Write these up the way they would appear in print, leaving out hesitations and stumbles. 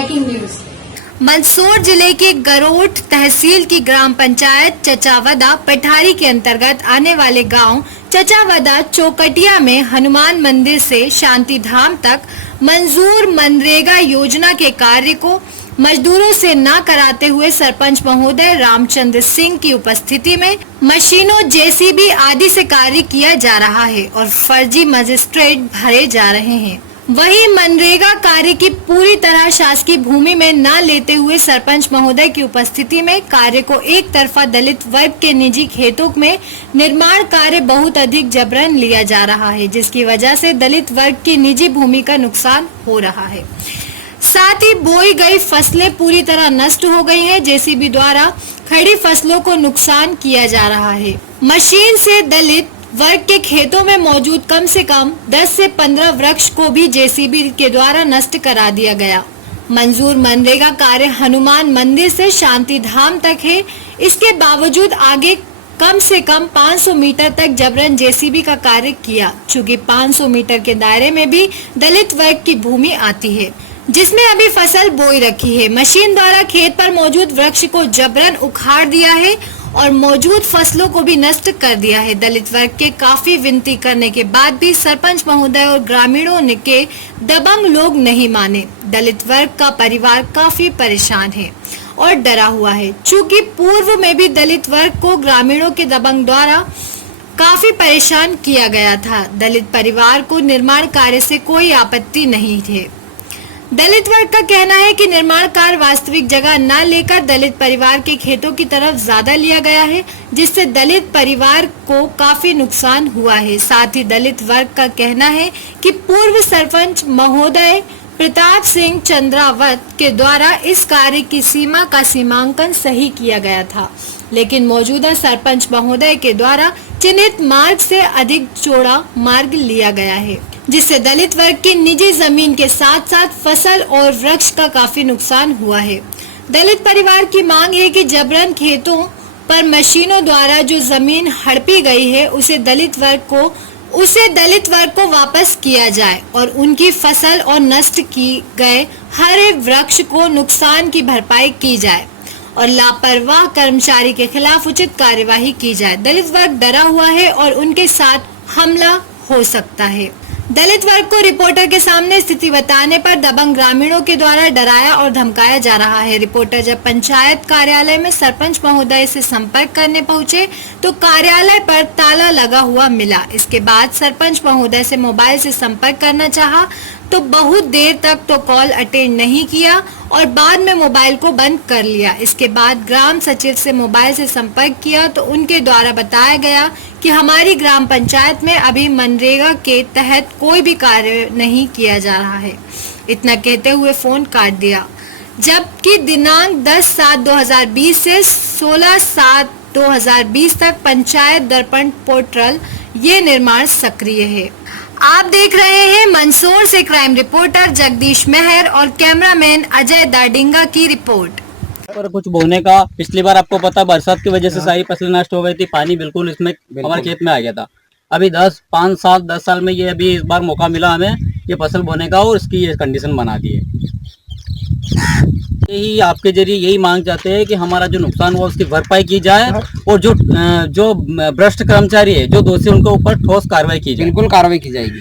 Breaking news. Mandsaur जिले के गरोठ तहसील की ग्राम पंचायत चचावदा पठारी के अंतर्गत आने वाले गांव चचावदा चौकटिया में हनुमान मंदिर से शांति धाम तक मंजूर मनरेगा योजना के कार्य को मजदूरों से न कराते हुए सरपंच महोदय रामचंद्र सिंह की उपस्थिति में मशीनों, जेसीबी आदि से कार्य किया जा रहा है और फर्जी मजिस्ट्रेट भरे जा रहे हैं। वहीं मनरेगा कार्य की पूरी तरह शासकीय भूमि में न लेते हुए सरपंच महोदय की उपस्थिति में कार्य को एक तरफा दलित वर्ग के निजी खेतों में निर्माण कार्य बहुत अधिक जबरन लिया जा रहा है, जिसकी वजह से दलित वर्ग की निजी भूमि का नुकसान हो रहा है। साथ ही बोई गई फसलें पूरी तरह नष्ट हो गई हैं। जेसीबी द्वारा खड़ी फसलों को नुकसान किया जा रहा है। मशीन से दलित वर्ग के खेतों में मौजूद कम से कम 10 से 15 वृक्ष को भी जेसीबी के द्वारा नष्ट करा दिया गया। मंजूर मनरेगा कार्य हनुमान मंदिर से शांति धाम तक है। इसके बावजूद आगे कम से कम 500 मीटर तक जबरन जेसीबी का कार्य किया, चूँकि 500 मीटर के दायरे में भी दलित वर्ग की भूमि आती है, जिसमें अभी फसल बोई रखी है। मशीन द्वारा खेत पर मौजूद वृक्ष को जबरन उखाड़ दिया है और मौजूद फसलों को भी नष्ट कर दिया है। दलित वर्ग के काफी विनती करने के बाद भी सरपंच महोदय और ग्रामीणों ने के दबंग लोग नहीं माने। दलित वर्ग का परिवार काफी परेशान है और डरा हुआ है, चूँकि पूर्व में भी दलित वर्ग को ग्रामीणों के दबंग द्वारा काफी परेशान किया गया था। दलित परिवार को निर्माण कार्य से कोई आपत्ति नहीं थे। दलित वर्ग का कहना है कि निर्माण कार्य वास्तविक जगह न लेकर दलित परिवार के खेतों की तरफ ज्यादा लिया गया है, जिससे दलित परिवार को काफी नुकसान हुआ है। साथ ही दलित वर्ग का कहना है कि पूर्व सरपंच महोदय प्रताप सिंह चंद्रावत के द्वारा इस कार्य की सीमा का सीमांकन सही किया गया था, लेकिन मौजूदा सरपंच महोदय के द्वारा चिन्हित मार्ग से अधिक चौड़ा मार्ग लिया गया है, जिससे दलित वर्ग की निजी जमीन के साथ साथ फसल और वृक्ष का काफी नुकसान हुआ है। दलित परिवार की मांग है कि जबरन खेतों पर मशीनों द्वारा जो जमीन हड़पी गई है उसे दलित वर्ग को वापस किया जाए और उनकी फसल और नष्ट की गए हरे वृक्ष को नुकसान की भरपाई की जाए और लापरवाह कर्मचारी के खिलाफ उचित कार्यवाही की जाए। दलित वर्ग डरा हुआ है और उनके साथ हमला हो सकता है। दलित वर्ग को रिपोर्टर के सामने स्थिति बताने पर दबंग ग्रामीणों के द्वारा डराया और धमकाया जा रहा है। रिपोर्टर जब पंचायत कार्यालय में सरपंच महोदय से संपर्क करने पहुंचे तो कार्यालय पर ताला लगा हुआ मिला। इसके बाद सरपंच महोदय से मोबाइल से संपर्क करना चाहा तो बहुत देर तक तो कॉल अटेंड नहीं किया और बाद में मोबाइल को बंद कर लिया। इसके बाद ग्राम सचिव से मोबाइल से संपर्क किया तो उनके द्वारा बताया गया कि हमारी ग्राम पंचायत में अभी मनरेगा के तहत कोई भी कार्य नहीं किया जा रहा है। इतना कहते हुए फोन काट दिया, जबकि दिनांक 10/7/2020 से 16/7/2020 तक पंचायत दर्पण पोर्टल ये निर्माण सक्रिय है। आप देख रहे हैं मंदसौर से क्राइम रिपोर्टर जगदीश मेहर और कैमरामैन अजय दाडिंगा की रिपोर्ट। पर कुछ बोने का पिछली बार आपको पता बरसात की वजह से सारी फसलें नष्ट हो गई थी, पानी बिल्कुल इसमें हमारे खेत में आ गया था। अभी 10 साल में ये अभी इस बार मौका मिला हमें ये फसल बोने का और इसकी ये कंडीशन बना दी है। यही आपके जरिए यही मांग चाहते हैं कि हमारा जो नुकसान हुआ उसकी भरपाई की जाए और जो भ्रष्ट कर्मचारी है, जो दोषी, उनके ऊपर ठोस कार्रवाई की जाए। बिल्कुल कार्रवाई की जाएगी।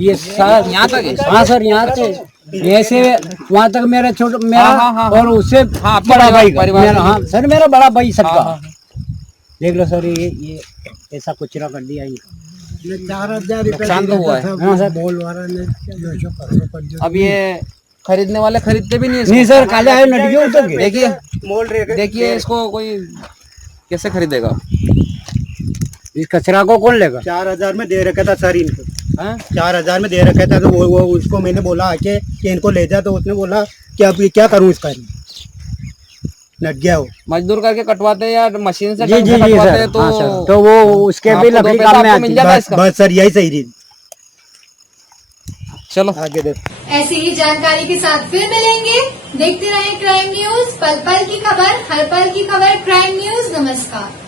ये सर यहाँ तक है? हाँ सर, यहाँ तक ऐसे वहाँ तक मेरा हाँ, और उससे बड़ा भाई मेरा, हाँ सर मेरा बड़ा भाई सबका। देख लो सर, ये ऐसा कुचरा कर दिया इनका। 4000 नुकसान तो हुआ है। हाँ सर, अब ये खरीदने वाले खरीदते भी नहीं सर, काले आए नटियों तो देखिए इसको कोई कैसे खरीदेगा? इस कचरा को कौन लेगा? 4000 में दे रखा था सर इनको। 4000 में दे रखा था तो वो उसको मैंने बोला आके कि इनको ले जा, तो उसने बोला कि अब क्या करूं इसका, नट गया वो। मजदूर करके कटवाते या मशीन से जी कटवाते तो वो उसके भी लकड़ी काम में आती है। बस सर यही सही थी। चलो आगे देखो। ऐसी ही जानकारी के साथ फिर मिलेंगे। देखते रहें क्राइम न्यूज, पल पल की खबर, हर पल की खबर। क्राइम न्यूज, नमस्कार।